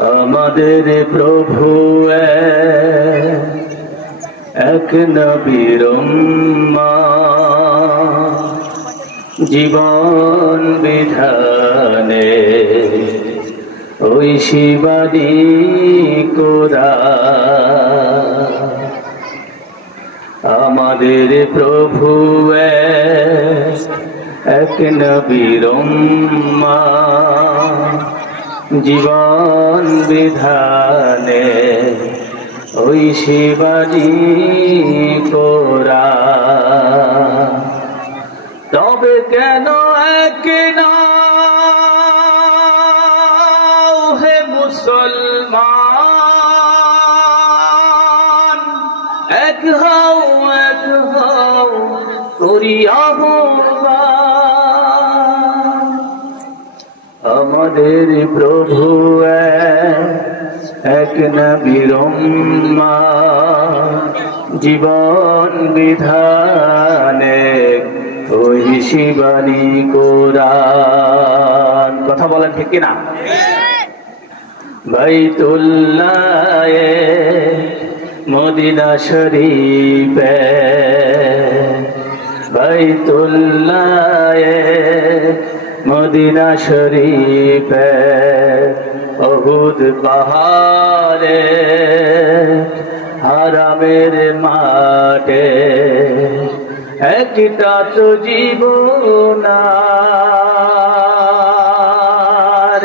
আমাদের প্রভু এক নবীর উম্মত, জীবন বিধানে ওই শিবানী কোরআন। আমাদের প্রভু এক নবীর উম্মত, জীবন বিধানে ওই শিবানী কোরআন। তবে কেন এক নাও হে মুসলমান, এক হও করিয়া আহ্বান। আমাদের প্রভু এক নবীর উম্মত, জীবন বিধানে ওই শিবানী কোরআন। কথা বলেন ঠিক কিনা? বাইতুল্লাহ মদিনা শরীফে, বাইতুল্লাহ মদিনা শরীফে, উহুদ পাহাড়ে হারামের মাঠে, একটা তো জীবন আর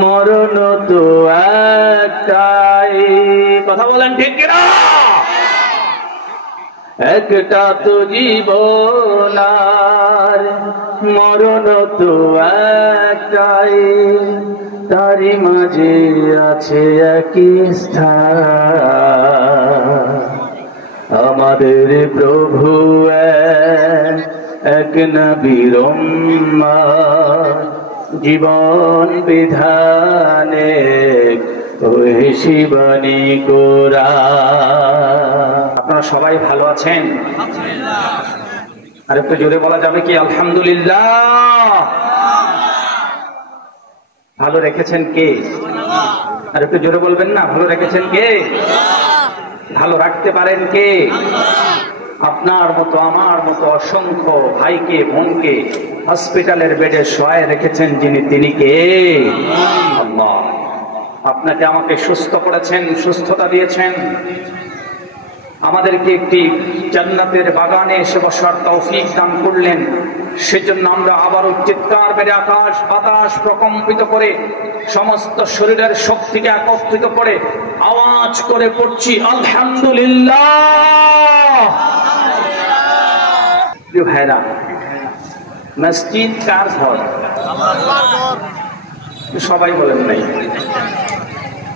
মরণ তো একটাই। কথা বলেন ঠিক কিনা? একটা তো জীবন আর মরণ তো একটাই, তারই মাঝে আছে একই স্থান। আমাদের প্রভু এক নবীর উম্মত, জীবন বিধানে ওই শিবানী কোরআন। আপনারা সবাই ভালো আছেন? আর একটু জোরে বলা যাবে কি আলহামদুলিল্লাহ? ভালো রেখেছেন কে? আর একটু জোরে বলবেন না, ভালো রেখেছেন কে? ভালো রাখতে পারেন কে? আপনার মতো আমার মতো অসংখ্য ভাইকে বোনকে হসপিটালের বেডে শোয়ায় রেখেছেন যিনি, তিনি কে? আল্লাহ। আপনাকে আমাকে সুস্থ করেছেন, সুস্থতা দিয়েছেন, আমাদেরকে একটি জান্নাতের বাগানে এসে বসার তৌফিক দান করলেন। সেজন্য আমরা আবারও চিৎকার মেরে আকাশ বাতাস প্রকম্পিত করে সমস্ত শরীরের শক্তিকে একত্রিত করে আওয়াজ করে পড়ছি আলহামদুলিল্লাহ। প্রিয় ভাইরা, মসজিদ কার ঘর? সবাই বলেন নাই,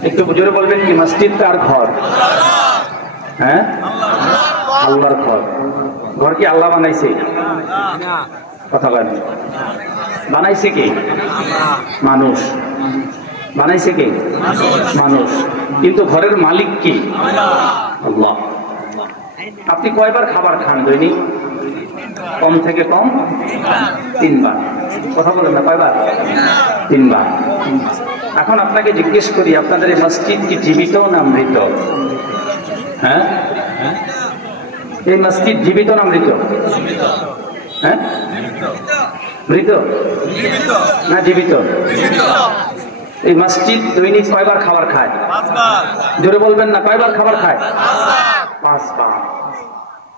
একটু জোরে বলবেন কি মসজিদ কার ঘর? হ্যাঁ, আল্লাহর ঘর। ঘর কি আল্লাহ বানাইছে? কথা বলেন, বানাইছে কি? মানুষ বানাইছে কি? মানুষ। কিন্তু ঘরের মালিক কি? আল্লাহ। আপনি কয়বার খাবার খান দৈনিক? কম থেকে কম 3 বার। কথা বলেন না, কয়বার? 3 বার। এখন আপনাকে জিজ্ঞেস করি, আপনাদের এই মসজিদ কি জীবিত না মৃত? হ্যাঁ, এই মসজিদ জীবিত না মৃত? হ্যাঁ, মৃত না জীবিত? এই মসজিদ দৈনিক কয়বার খাবার খায়? 5 বার। জোরে বলবেন না, কয়বার খাবার খায়? 5 বার।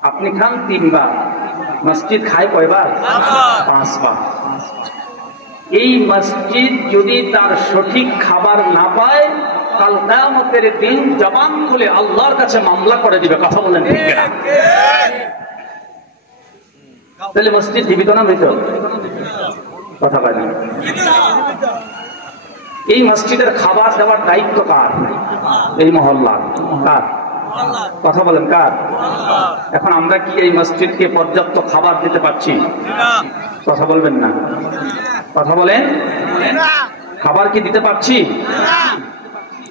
আপনি খান 3 বার, মসজিদ খায় কয়বার? 5 বার। এই মসজিদ যদি তার সঠিক খাবার না পায়, কাল কিয়ামতের দিন জবান খুলে আল্লাহর কাছে মামলা করে দিবে। কথা বলেন ঠিক কিনা? তাহলে মসজিদ জীবিত না মৃত? কথা বলেন। এই মসজিদের খাবার দেওয়ার দায়িত্ব কার? এই মহল্লার। কার? কথা বলেন কার? এখন আমরা কি এই মসজিদকে পর্যাপ্ত খাবার দিতে পারছি? কথা বলবেন না, কথা বলেন। খাবার কি দিতে পারছি?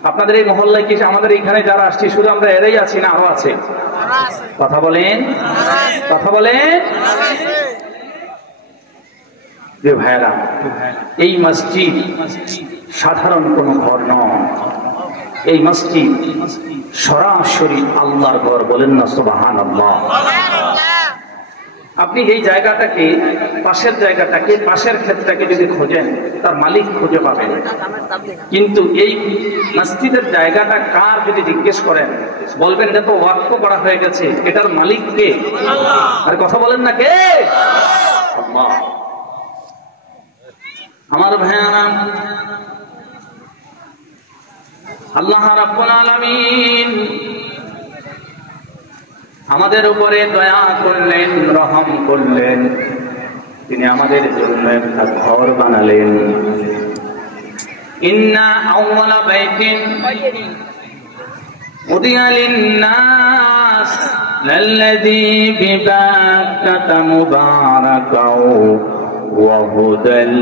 আপনাদের এই মহল্লায় কি আমাদের এখানে যারা আসছি শুধু আমরা এরাই আছি না আরো আছে? কথা বলেন, কথা বলেন। ভাইয়েরা, এই মসজিদ সাধারণ কোনো ঘর নয়। এই মসজিদ সরাসরি আল্লাহর ঘর, বলেন না সুবহানাল্লাহ। আপনি এই জায়গাটাকে, পাশের জায়গাটাকে, পাশের ক্ষেত্রটাকে যদি খোঁজেন, তার মালিক খুঁজে পাবেন। কিন্তু এই মসজিদের জায়গাটা কার যদি জিজ্ঞেস করেন, বলবেন এটা তো ওয়াকফ করা হয়ে গেছে, এটার মালিক কে? আর কথা বলেন না কে? আল্লাহ। আমার ভাইয়ারা, আল্লাহ রাব্বুল আলামিন আমাদের উপরে দয়া করলেন, রহম করলেন। তিনি আমাদের জন্য একটা ঘর বানালেন। ইন্না আউওয়ালা বাইতিন উদিয়া লিন-নাস লাল্লাযী বিবাক্কাতা মুবারাকাও ওয়া হুদাল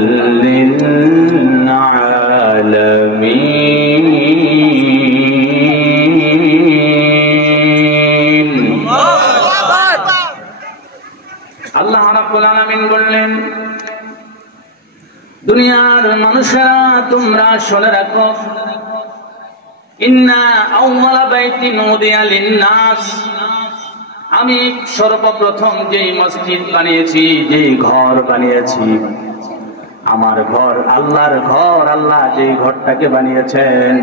লিল-আলামিন। আল্লাহ রাব্বুল আলামিন বললেন, দুনিয়ার মানুষেরা তোমরা শুনে রাখো, ইন্না আউওয়ালা বাইতিন উদিয়া লিন-নাস, আমি সর্বপ্রথম যেই মসজিদ বানিয়েছি, যেই ঘর বানিয়েছি, আমার ঘর, আল্লাহর ঘর। আল্লাহ যেই ঘরটাকে বানিয়েছেন,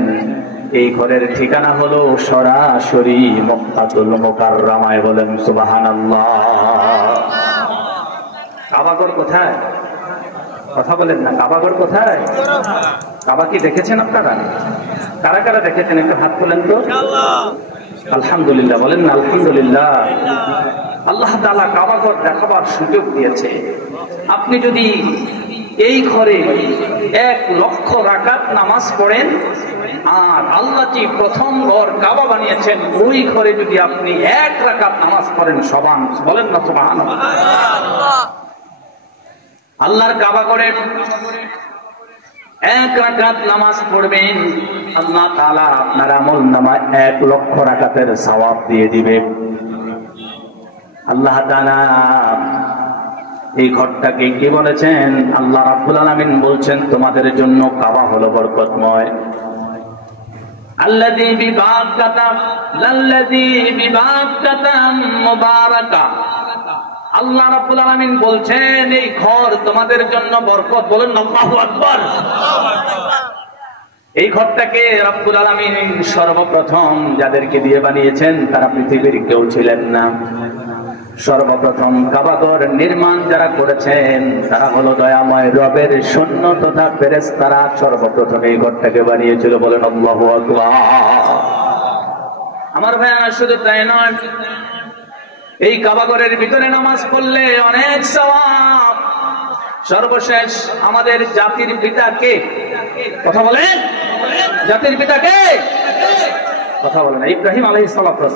এই ঘরের ঠিকানা হলো সরাসরি মক্কাতুল মুকাররমায়, বলেন সুবহানাল্লাহ। কাবাঘর কোথায়? কথা বলেন না, কাবাঘর কোথায়? কাবা কি দেখেছেন আপনারা? কারা কারা দেখেছেন একটু হাত তোলেন তো। আলহামদুলিল্লাহ, বলেন না আলহামদুলিল্লাহ। আল্লাহ তাআলা কাবাঘর দেখাবার সুযোগ দিয়েছে। আপনি যদি এই ঘরে 1,00,000 রাকাত নামাজ পড়েন, আর আল্লাহ যে প্রথম ঘর কাবা বানিয়েছেন, ওই ঘরে যদি আপনি 1 রাকাত নামাজ পড়েন, সমান, বলেন না সুবহানাল্লাহ। আল্লাহর কাবা ঘরে 1 রাকাত নামাজ পড়বেন, আল্লাহ তাআলা আপনার আমল নামায় 1,00,000 রাকাতের সওয়াব দিয়ে দিবে। আল্লাহ তাআলা এই ঘরটাকে কি বলেছেন? আল্লাহ রাব্বুল আলামিন বলছেন, তোমাদের জন্য কাবা হলো বরকতময়। আল্লাযী বিবাক্কাতা লাল্লাযী বিবাক্কাতা মুবারাকা। আল্লাহ রাব্বুল আলামিন বলছেন, এই ঘর তোমাদের জন্য বরকত, বলেন আল্লাহু আকবার। এই ঘরটাকে রাব্বুল আলামিন সর্বপ্রথম যাদেরকে দিয়ে বানিয়েছেন, তারা পৃথিবীর কেউ ছিলেন না। সর্বপ্রথম কাবাঘর নির্মাণ যারা করেছেন, তারা হলো দয়াময় রবের সৈন্য তথা ফেরেশতারা। সর্বপ্রথম এই ঘরটাকে বানিয়েছিল, বলেন আল্লাহু আকবার। আমার ভাইয়া, শুধু তাই নয়, এই কাবাঘরের ভিতরে নামাজ পড়লে অনেক সওয়াব। সর্বশেষ আমাদের জাতির পিতা কে? কথা বলেন, জাতির পিতা কে? কথা বলেন। ইব্রাহিম আলাইহিস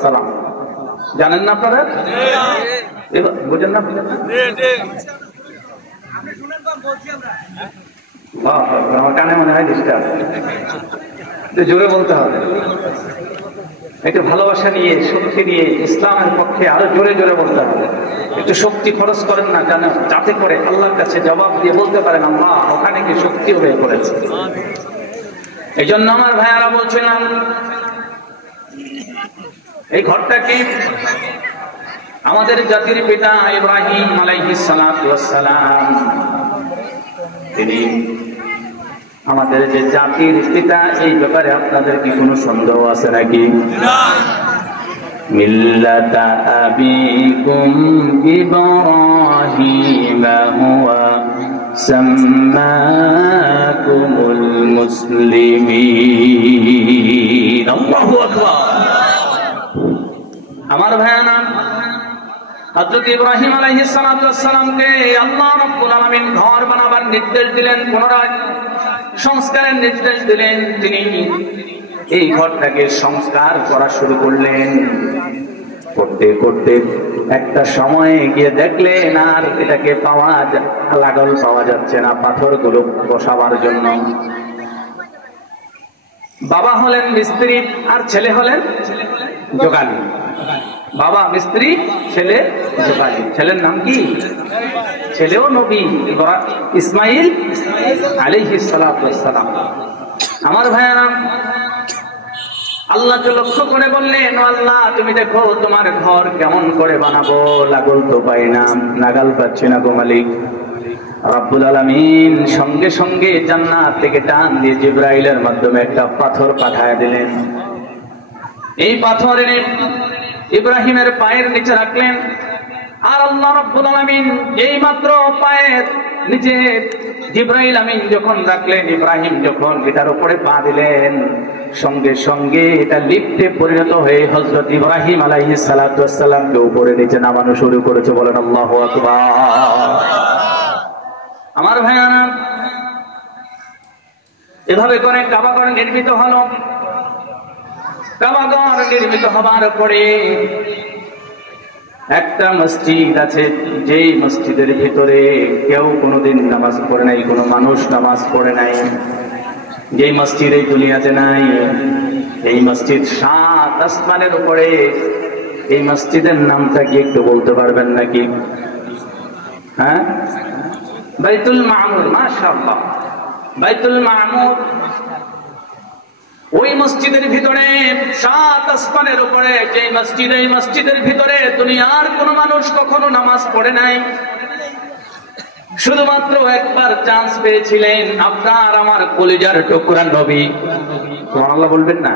সালাম, জানেন না আপনারা? বুঝেন না? আমার কানে মনে হয় ডিস্টার্ব, জোরে বলতে হবে। একটু ভালোবাসা নিয়ে, শক্তি নিয়ে, ইসলামের পক্ষে আরো জোরে জোরে বলতে হবে। একটু শক্তি খরচ করেন না, জানেন, যাতে করে আল্লাহর কাছে জবাব দিয়ে বলতে পারেন, আল্লাহ ওখানে কি শক্তি হয়ে পড়েছে। এই জন্য আমার ভাইয়ারা বলছিলাম, এই ঘরটাকে আমাদের জাতির পিতা ইব্রাহিম আলাইহিস সালাতু ওয়াস সালাম, তিনি আমাদের যে জাতির পিতা, এই ব্যাপারে আপনাদের কি কোনো সন্দেহ আছে নাকি? মিল্লাতা আবিকুম ইব্রাহিম হুয়া সাম্মাকুমুল মুসলিমিন। আল্লাহু আকবার। আমার ভাইয়ানা, হযরত ইব্রাহিম আলাইহিস সালাতু ওয়াস সালামকে আল্লাহ রাব্বুল আলামিন ঘর বানাবার নির্দেশ দিলেন, পুনরায় সংস্কারের নির্দেশ দিলেন। তিনি এই ঘরটাকে সংস্কার করা শুরু করলেন। করতে করতে একটা সময়ে গিয়ে দেখলেন আর এটাকে লাগল পাওয়া যাচ্ছে না, পাথরগুলো বসাবার জন্য। বাবা হলেন মিস্ত্রি আর ছেলে হলেন যোগালী। বাবা মিস্ত্রি, ছেলে যোগালী। ছেলের নাম কি? ছেলেও নবী, ইসমাইল আলাইহিস সালাতু ওয়াস সালাম। আমার ভাইয়ারা, আল্লাহকে লক্ষ্য করে বললেন, আল্লাহ তুমি দেখো তোমার ঘর কেমন করে বানাবো, লাগল তো পাই না, নাগাল পাচ্ছি না গো মালিক। রব্বুল আলামিন সঙ্গে সঙ্গে জান্নাত থেকে টান দিয়ে জিবরাইলের মাধ্যমে একটা পাথর পাঠায় দিলেন। এই পাথর এনে ইব্রাহিমের পায়ের নিচে রাখলেন। আর আল্লাহ রাব্বুল আলামিন এই মাত্র পায়ের নিচে জিবরাইল আমিন যখন রাখলেন, ইব্রাহিম যখন এটার উপরে পা দিলেন, সঙ্গে সঙ্গে এটা লিফটে পরিণত হয়ে হযরত ইব্রাহিম আলাইহিস সালাতু ওয়াস সালামকে উপরে নিচে নামানো শুরু করেছে। বলেন আল্লাহু আকবার। আমার ভাইয়ারা, এভাবে করে কাবাঘর নির্মিত হলো। কাবাঘর নির্মিত হবার পরে একটা মসজিদ আছে, যেই মসজিদের ভিতরে কেউ কোনোদিন নামাজ পড়ে নাই, কোনো মানুষ নামাজ পড়ে নাই। যেই মসজিদ এই দুনিয়াতে নাই, এই মসজিদ 7 আসমানের উপরে। এই মসজিদের নামটা কি একটু বলতে পারবেন নাকি? হ্যাঁ, বাইতুল মামুর। মাশাআল্লাহ, বাইতুল মামুর। ওই মসজিদের ভিতরে 7 আসমানের উপরে যে মসজিদ, এই মসজিদের ভিতরে দুনিয়ার কোন মানুষ কখনো নামাজ পড়ে নাই। শুধুমাত্র একবার চান্স পেয়েছিলেন আপনার আমার কলিজার টুকরা নবী। সুবহানাল্লাহ বলবেন না?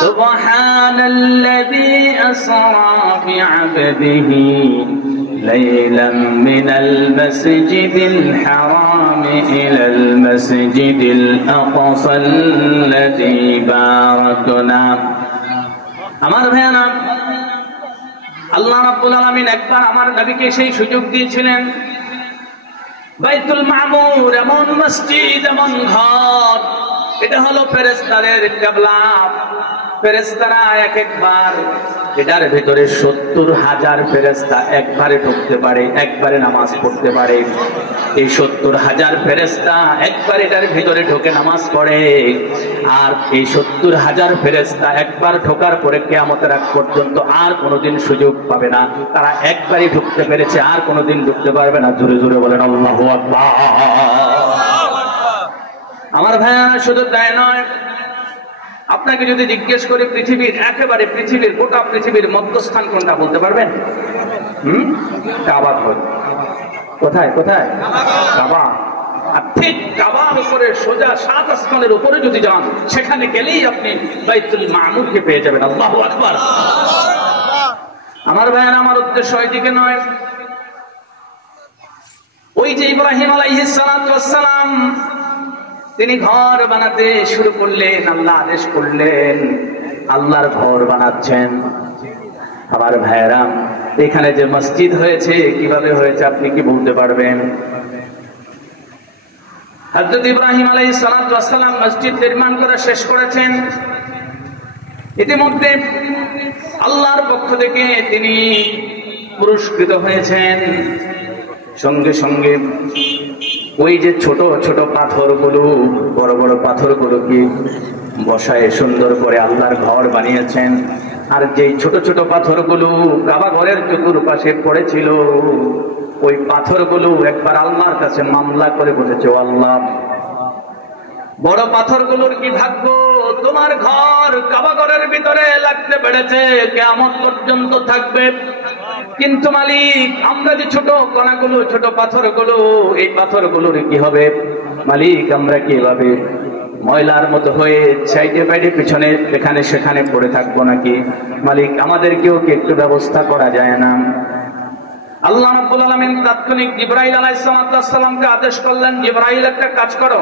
সুবহানাল্লাযী আসরা বি'আবদিহি ليلا من المسجد الحرام إلى المسجد الأقصى الذي باركنا। আমার ভাইয়ানা, আল্লাহ রাব্বুল আলামিন একবার আমার নবীকে সেই সুযোগ দিয়েছিলেন। বাইতুল মামুর এমন মসজিদ, এমন ঘর, এটা হলো ফেরেশতাদের কিবলা। ফেরেশতারা এক একবার এটার ভিতরে 70,000 ফেরেশতা একবারে ঢুকতে পারে, একবারে নামাজ পড়তে পারে। এই 70,000 ফেরেশতা একবার এটার ভিতরে ঢোকে নামাজ পড়ে। আর এই 70,000 ফেরেশতা একবার ঢোকার পরে কিয়ামতের আগ পর্যন্ত আর কোনোদিন সুযোগ পাবে না। তারা একবারই ঢুকতে পেরেছে, আর কোনোদিন ঢুকতে পারবে না। জোরে জোরে বলেন আল্লাহু আকবার। আমার ভাইয়া, শুধু তাই নয়, আপনাকে যদি জিজ্ঞেস করে পৃথিবীর একেবারে পৃথিবীর গোটা পৃথিবীর মধ্যস্থান কোনটা বলতে পারবেন? কাবা ঘর। কোথায় কোথায়? কাবা। আর ঠিক কাবার উপরে সোজা 7 আসমানের উপরে যদি যান, সেখানে গেলেই আপনি বাইতুল মামুরকে পেয়ে যাবেন। আল্লাহু আকবার। আমার ভাইয়ের, আমার উদ্দেশ্য ওইদিকে নয়। ওই যে ইব্রাহিম আলাইহিস সালাতু ওয়াস সালাম, তিনি ঘর বানাতে শুরু করলেন, আল্লাহ আদেশ করলেন, আল্লাহর ঘর বানাচ্ছেন। আমার ভাইয়েরা, এখানে যে মসজিদ হয়েছে, কিভাবে হয়েছে আপনি কি বলতে পারবেন? হযরত ইব্রাহিম আলাইহিস সালাতু ওয়াস সালাম মসজিদ নির্মাণ করে শেষ করেছেন। ইতিমধ্যে আল্লাহর পক্ষ থেকে তিনি পুরস্কৃত হয়েছেন। সঙ্গে সঙ্গে ওই যে ছোট ছোট পাথরগুলো, বড় বড় পাথরগুলোকে বসায় সুন্দর করে আল্লাহর ঘর বানিয়েছেন। আর যেই ছোট ছোট পাথরগুলো কাবা ঘরের চতুর্পাশে পড়েছিল, ওই পাথরগুলো একবার আল্লাহর কাছে মামলা করে বলেছে, আল্লাহ, বড় পাথরগুলোর কি ভাগ্য, তোমার ঘর কাবা ঘরের ভিতরে লাগতে পেরেছে, কিয়ামত পর্যন্ত থাকবে। কিন্তু মালিক, আমরা যে ছোট কণাগুলো, ছোট পাথরগুলো, এই পাথরগুলোর কি হবে? মালিক, আমরা কিভাবে ময়লার মতো হয়ে সাইডে বাইডে পিছনে এখানে সেখানে পড়ে থাকবো নাকি? মালিক, আমাদেরকেও কি একটু ব্যবস্থা করা যায় না? আল্লাহ রাব্বুল আলামিন তাৎক্ষণিক জিবরাইল আলাইহিস সালামকে আদেশ করলেন, জিবরাইল, একটা কাজ করো,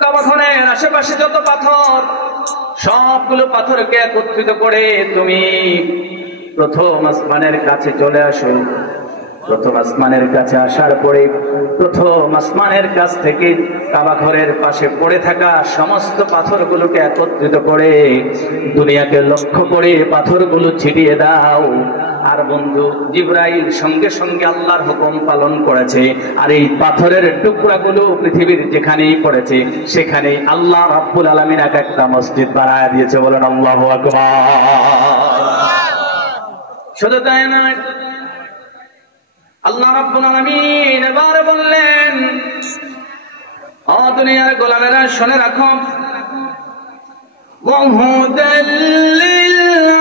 কাবা ঘরের আশেপাশে যত পাথর, সবগুলো পাথরকে একত্রিত করে তুমি প্রথম আসমানের কাছে চলে আসো। প্রথম আসমানের কাছে আসার পরে প্রথম আসমানের কাছ থেকে কাবা ঘরের পাশে পড়ে থাকা সমস্ত পাথরগুলোকে একত্রিত করে দুনিয়াকে লক্ষ্য করে পাথরগুলো ছিটিয়ে দাও। আর বন্ধু, জিবরাইল সঙ্গে সঙ্গে আল্লাহর হুকুম পালন করেছে। আর এই পাথরের টুকরাগুলো পৃথিবীর যেখানেই পড়েছে, সেখানেই আল্লাহ রাব্বুল আলামিন একটা মসজিদ বানায় দিয়েছে। বলেন আল্লাহু আকবার। শুধু তাই নয়, আল্লাহ রাব্বুল আলামিন এবার বললেন, ও দুনিয়ার গোলামেরা, শুনে রাখো, وهدى للعالمين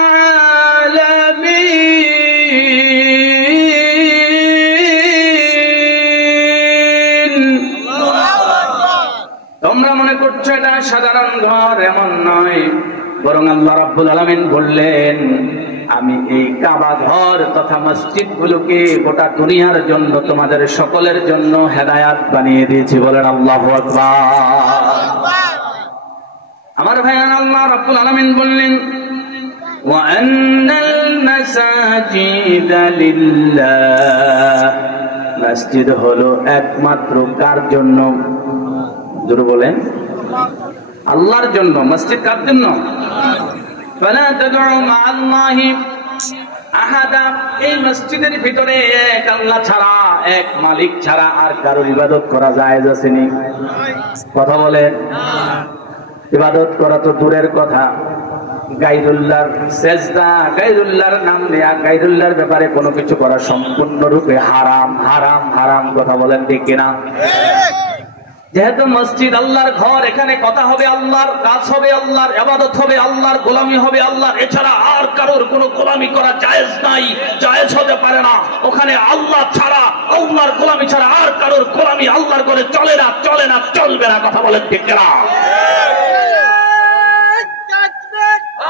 তোমরা মনে করছো এটা সাধারণ ঘর, এমন নয়, বরং আল্লাহ রাব্বুল আলামিন বললেন আমি এই কাবা ঘর তথা মসজিদ গুলোকে গোটা দুনিয়ার জন্য তোমাদের সকলের জন্য হেদায়াত বানিয়ে দিয়েছি। বলেন আল্লাহু আকবার। আমার ভাইয়ান, আল্লাহ রাব্বুল আলামিন বললেন ওয়া আন্নাল মাসাজিদা লিল্লাহ, মসজিদ হলো একমাত্র কার জন্য? জোরে বলেন, আল্লাহর জন্য। মসজিদ কার জন্য? ফালা তাদউ মা'আল্লাহি আহাদা, এই মসজিদের ভিতরে এক আল্লাহ ছাড়া, এক মালিক ছাড়া আর কারোর ইবাদত করা জায়েজ আছে নি? কথা বলেন। ইবাদত করা তো দূরের কথা, গায়রুল্লাহর সেজদা, গায়রুল্লাহর নাম নেয়া, গায়রুল্লাহর ব্যাপারে কোনো কিছু করা সম্পূর্ণরূপে হারাম, হারাম, হারাম। কথা বলেন ঠিক কিনা? যেহেতু মসজিদ আল্লাহর ঘর, এখানে কথা হবে আল্লাহর, কাজ হবে আল্লাহর, ইবাদত হবে আল্লাহর, গোলামি হবে আল্লাহর, এছাড়া আর কারোর কোনো গোলামি করা জায়েজ নাই, জায়েজ হতে পারে না। ওখানে আল্লাহ ছাড়া, আল্লাহর গোলামি ছাড়া আর কারোর গোলামি আল্লাহর করে চলে না, চলে না, চলবে না। কথা বলেন ঠিক কিনা?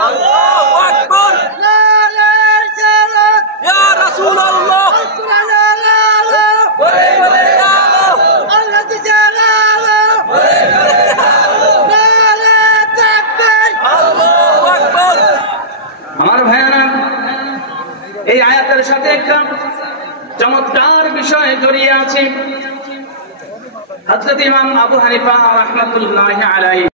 আল্লাহু আকবার, লা ইলাহা ইল্লাল্লাহ, ইয়া রাসূলুল্লাহ, আমার ভাইয়ারা, এই আয়াতের সাথে একটা চমৎকার বিষয় জড়িয়ে আছে। হযরত ইমাম আবু হানিফা রাহমাতুল্লাহি আলাইহি